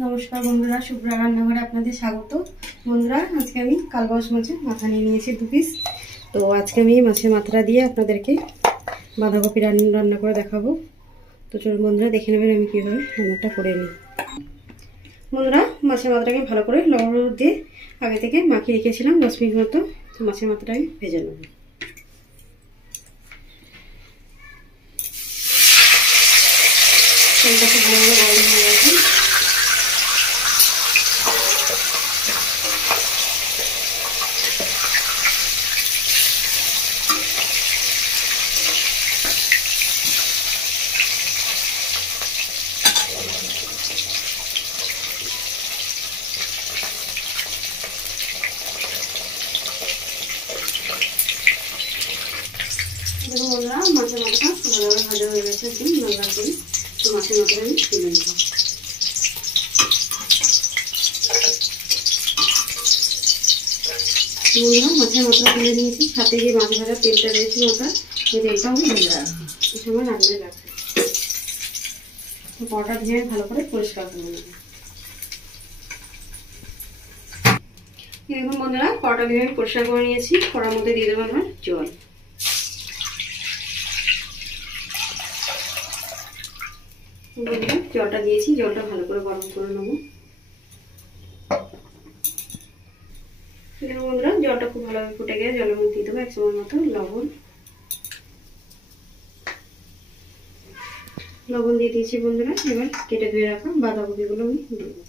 নমস্কার বন্ধুরা, শুভ্রা রান্নাঘরে আপনাদের স্বাগত। বন্ধুরা, আজকে আমি কালবাউস মাছের মাথা নিয়ে নিয়েছি 2 পিস। তো আজকে আমি মাছের মাথাটা দিয়ে আপনাদেরকে বাঁধাকপি রান্না করে দেখাবো। তো চলুন বন্ধুরা, দেখে নেবেন আমি কীভাবে রান্নাটা করে নিই। বন্ধুরা, মাছের মাথাটাকে ভালো করে লবণ দিয়ে আগে থেকে মাখিয়ে রেখেছিলাম 10 মিনিট মতো। তো মাছের মাথাটা আমি ভেজে নেব। তেলটাকে ভালোভাবে গরম হয়ে গেছে। দেখুন বন্ধুরা, মাছের মাথাটা ভালোভাবে ভাজা হয়ে গেছে, একদম লাল লাল করে। তো মাছের মাথাটা আমি তুলে নেব। বন্ধুরা, মাছের মাথা তুলে নিয়েছি, সাথে যে মাছ ভাজার তেলটা রয়েছে মাথা, ওই তেলটা আমি ঢেলে রাখবো। এই সময় রান্নায় রাখবো। তো কড়াটা ধুয়ে ভালো করে পরিষ্কার করে নেব। দেখুন বন্ধুরা, কড়াটা ধুয়ে আমি পরিষ্কার করে নিয়েছি। কড়ার মধ্যে দিয়ে দেবো আমার জল। জলটা দিয়েছি, জলটা ভালো করে গরম করে নেবো। দেখুন বন্ধুরা, জলটা খুব ভালোভাবে ফুটে গেলে জলের মধ্যে দিয়ে দেবো 1 চামচ মতো লবণ দিয়ে দিয়েছি বন্ধুরা। এবার কেটে ধুয়ে রাখা বাঁধাকপিগুলো আমি দিয়ে দেবো।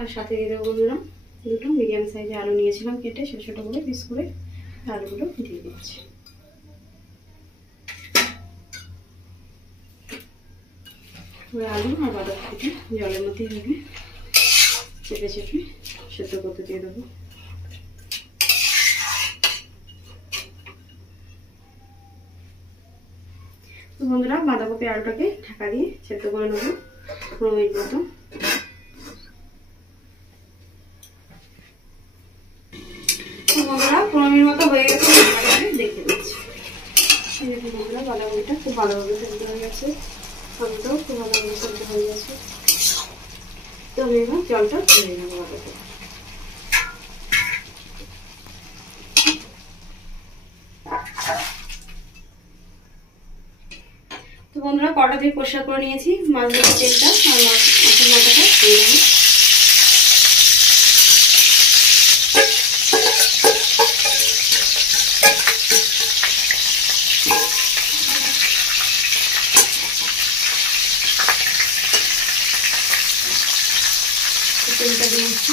আর সাথে দিয়ে দেবো বন্ধুরা 2টো মিডিয়াম সাইজের আলু নিয়েছিলাম কেটে ছোটো ছোটো করে পিস করে। আলুগুলো দিয়ে দিচ্ছি। আলু আর বাঁধাকপিটা জলের মধ্যে এভাবে চেপে চেপে সেদ্ধ করতে দিয়ে দেবো। তো বন্ধুরা, বাঁধাকপি আলুটাকে ঢাকা দিয়ে সেদ্ধ করে নেবো 15 মিনিট মতো। বন্ধুরা, 15 মিনিট মতো হয়ে গেছে, দেখে দিচ্ছি। বন্ধুরা, বাঁধাকপিটা খুব ভালোভাবে সেদ্ধ হয়ে গেছে, আলুটাও খুব ভালোভাবে সেদ্ধ হয়ে গেছে। তো আমি এবার জলটা ধরে নেবো বাঁধাকপি। তো বন্ধুরা, কড়া দিয়ে পরিষ্কার করে নিয়েছি। মাছ ভাজার তেলটা আর মাছের মাথাটা দিয়ে দেবো। তেলটা দিয়েছি,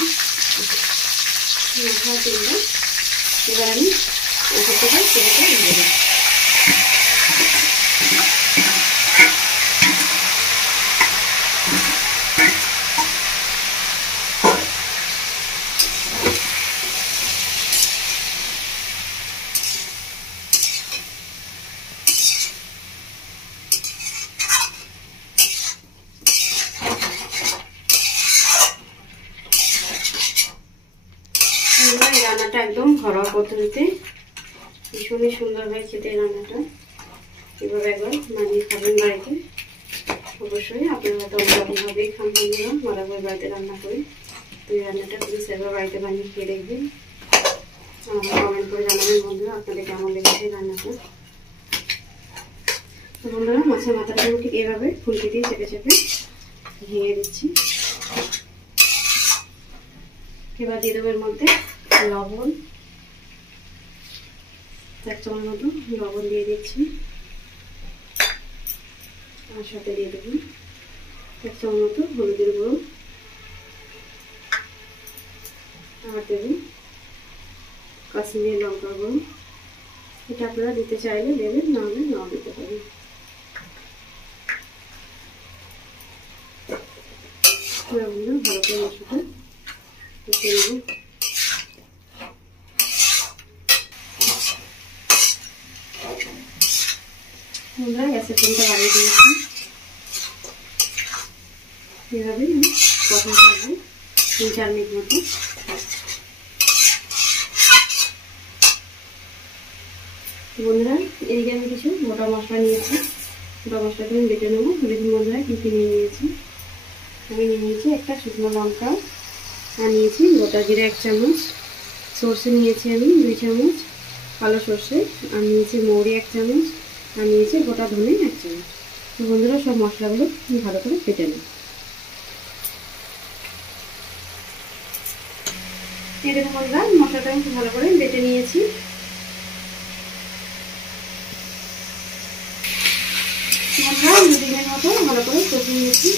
মাথা তেলটা। এবার আমি ওপর থেকে তেলটা দিয়ে দেবো। এই রান্নাটা একদম ঘরোয়া পদ্ধতিতে ভীষণই সুন্দর হয় খেতে। রান্নাটা এভাবে একবার বানিয়ে খাবেন বাড়িতে। অবশ্যই আপনারা তো অন্যরকমভাবেই খান বন্ধুরা, মারাবার বাড়িতে রান্না করে। তো এই রান্নাটা প্লিজ একবার বাড়িতে বানিয়ে খেয়ে দেখবেন। আমাকে কমেন্ট করে জানাবেন বন্ধুরা আপনাদের কেমন লেগেছে রান্নাটা। তো বন্ধুরা, মাছের মাথাটা আমি ঠিক এভাবে ফুলকি দিয়ে চেপে চেপে ভেঙে দিচ্ছি। এবার দিয়ে দেবো এর মধ্যে লবণ, 1 চামচ মতো লবণ দিয়ে দিচ্ছি। আর সাথে দিয়ে দেবো 1 চামচ মতো হলুদের গুঁড়ো। আর দেবো কাশ্মীরি লঙ্কার গুঁড়ো। এটা আপনারা দিতে চাইলে দেবেন, না হলে নাও দিতে পারেন। ভালো করে মশলাটা কষে নেব। বন্ধুরা, গ্যাসের ফ্লেমটা বাড়িয়ে দিয়েছি। এভাবেই কষাতে থাকবো। 3-4 মিনিট মতো। বন্ধুরা এদিকে আমি কিছু গোটা মশলা নিয়েছি, গোটা মশলাটা আমি বেটে নেবো। দেখুন বন্ধুরা কী কী নিয়ে নিয়েছি। আমি নিয়ে নিয়েছি একটা শুকনো লঙ্কা, আর নিয়েছি গোটা জিরা 1 চামচ, সর্ষে নিয়েছি আমি 2 চামচ কালো সর্ষে, আর নিয়েছি মৌরি 1 চামচ, আর নিয়েছি গোটা ধনে 1 চামচ। তো বন্ধুরা সব মশলাগুলো ভালো করে বেটে নেব। এই দেখুন বন্ধুরা মশলাটা আমি ভালো করে বেটে নিয়েছি। মশলা 2 মিনিট মতো ভালো করে কষিয়ে নিয়েছি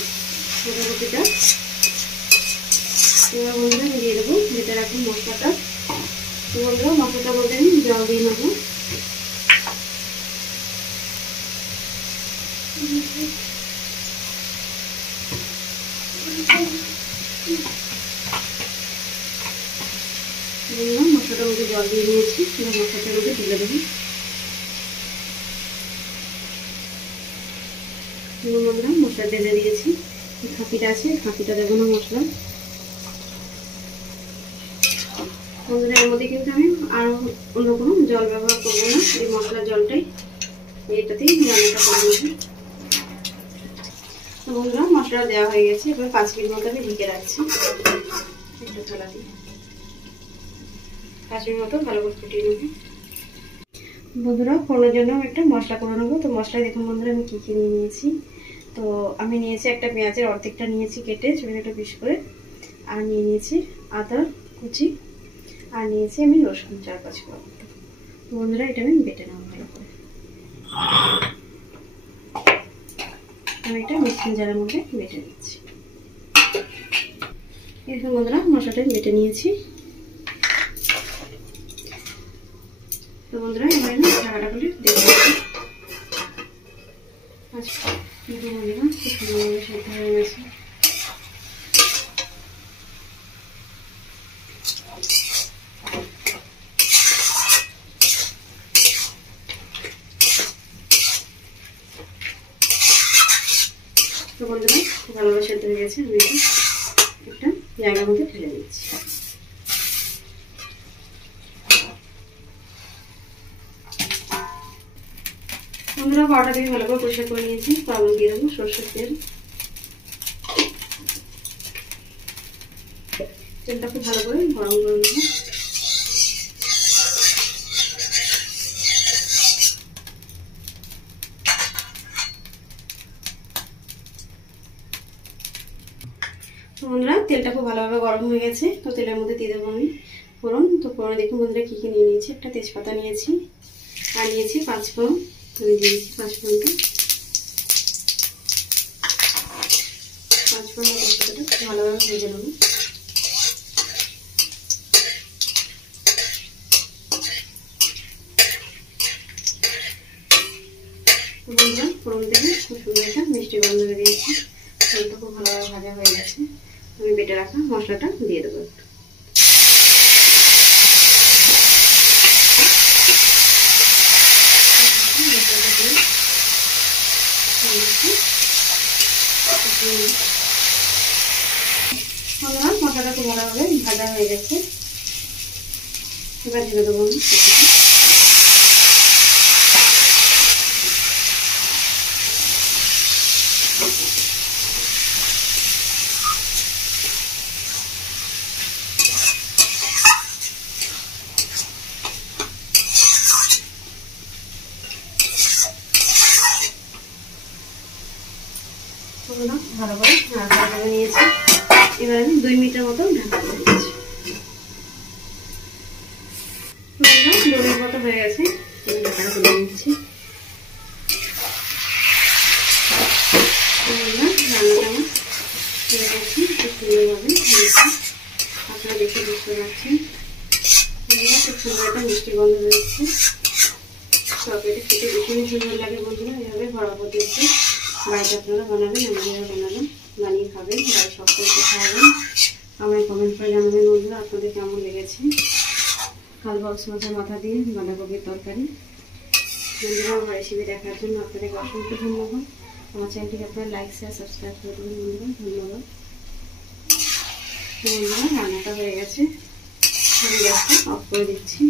বাঁধাকপিটা। এবার বন্ধুরা আমি দিয়ে দেবো বেটে রাখি মশলাটা। তো বন্ধুরা মশলাটা বলতে আমি জল দিয়ে নেবো। মশলাটার মধ্যে জল দিয়ে নিয়েছি, এবার মশলাটার মধ্যে তুলে দেবো। বন্ধুরা মশলা ঢেলে দিয়েছি, খাঁপিটা আছে, খাঁপিটা দেবো না মশলা। বন্ধুরা এর মধ্যে কিন্তু আমি আরও অন্য কোনো জল ব্যবহার করবো না, এই মশলার জলটাই এটাতেই রান্নাটা করে নেবো। তো বন্ধুরা মশলা দেওয়া হয়ে গেছে, এবার 5 মিনিট মতো আমি ঢেকে রাখছি একটা থালা দিয়ে। 5 মিনিট মতো ভালো করে ফুটিয়ে নেবো। বন্ধুরা ফোড়নের জন্য আমি একটা মশলা করে নেবো। তো মশলা দেখুন বন্ধুরা আমি কী কী নিয়ে নিয়েছি। তো আমি নিয়েছি একটা পেঁয়াজের অর্ধেকটা নিয়েছি কেটে ছোটো ছোটো পিস করে, আর নিয়ে নিয়েছি আদা কুচি, আর নিয়েছি আমি রসুন 4-5 কোয়া। বন্ধুরা এটা আমি বেটে নেবো ভালো করে। আমি এটা মিক্সিং জারের মধ্যে বেটে নিচ্ছি। এরকম বন্ধুরা মশলাটা বেটে নিয়েছি। তো বন্ধুরা এবার আমি ঢাকাটা খুলে দেখবো। আচ্ছা বন্ধুরা খুব সুন্দরভাবে সেদ্ধ হয়ে গেছে। তো বন্ধুরা ভালোভাবে সেদ্ধ হয়ে গেছে, আমি একটা জায়গার মধ্যে ঢেলে দিচ্ছি। বন্ধুরা কড়াটা দিয়ে ভালো করে পরিষ্কার করে নিয়েছি। তারপর দিয়ে দেবো সরষের তেল। তেলটা খুব ভালো করে গরম করে নেব। বন্ধুরা তেলটা খুব ভালোভাবে গরম হয়ে গেছে। তো তেলের মধ্যে দিয়ে দেবো আমি ফোড়ন। তো ফোড়নে দেখুন বন্ধুরা কী কী নিয়ে নিয়েছি। একটা তেজপাতা নিয়েছি, আর নিয়েছি 5 ফোড়ন। আমি দিয়েছি 5 ফোড়নটা। 5 ফোড়ন তেজপাতাটা ভালোভাবে ভেজে নেব। বন্ধুরা ফোড়ন থেকে খুব সুন্দর একটা মিষ্টি গন্ধ বেরিয়েছে। ফোড়নটা খুব ভালোভাবে ভাজা হয়ে গেছে। আমি বেটে রাখা মশলাটা দিয়ে দেবো একটু। মশলাটা খুব ভালোভাবে ভাজা হয়ে গেছে। এবার ঢেলে দেবো আমি। ভালো করে নাড়াচাড়া করে নিয়েছি। এবার আমি 2 মিনিটের মতো ঢাকা দিয়ে দিচ্ছি। 2 মিনিট মতো হয়ে গেছে, ঢাকাটা খুলে নিচ্ছি। রান্নাটা আমার হয়ে গেছে খুব সুন্দরভাবে। আপনারা দেখে বুঝতে পারছেন খুব সুন্দর একটা মিষ্টি গন্ধ রয়েছে। তরকারিটা খেতে ভীষণই সুন্দর লাগে বন্ধুরা। এভাবে ঘরোয়া পদ্ধতিতে বাড়িতে আপনারা বানাবেন, আমাদের বানাবেন, বানিয়ে খাবেন, বাড়ির সকলকে খাওয়াবেন। আমায় কমেন্ট করে জানাবেন বন্ধুরা আপনাদের কেমন লেগেছে কালবাউস মাছের মাথা দিয়ে বাঁধাকপির তরকারি। বন্ধুরা আমার রেসিপি দেখার জন্য আপনাদের অসংখ্য ধন্যবাদ। আমার চ্যানেলটিকে আপনারা লাইক শেয়ার সাবস্ক্রাইব করে দেবেন বন্ধুরা। ধন্যবাদ। বন্ধুরা রান্নাটা হয়ে গেছে, আমি গ্যাসটা অফ করে দিচ্ছি।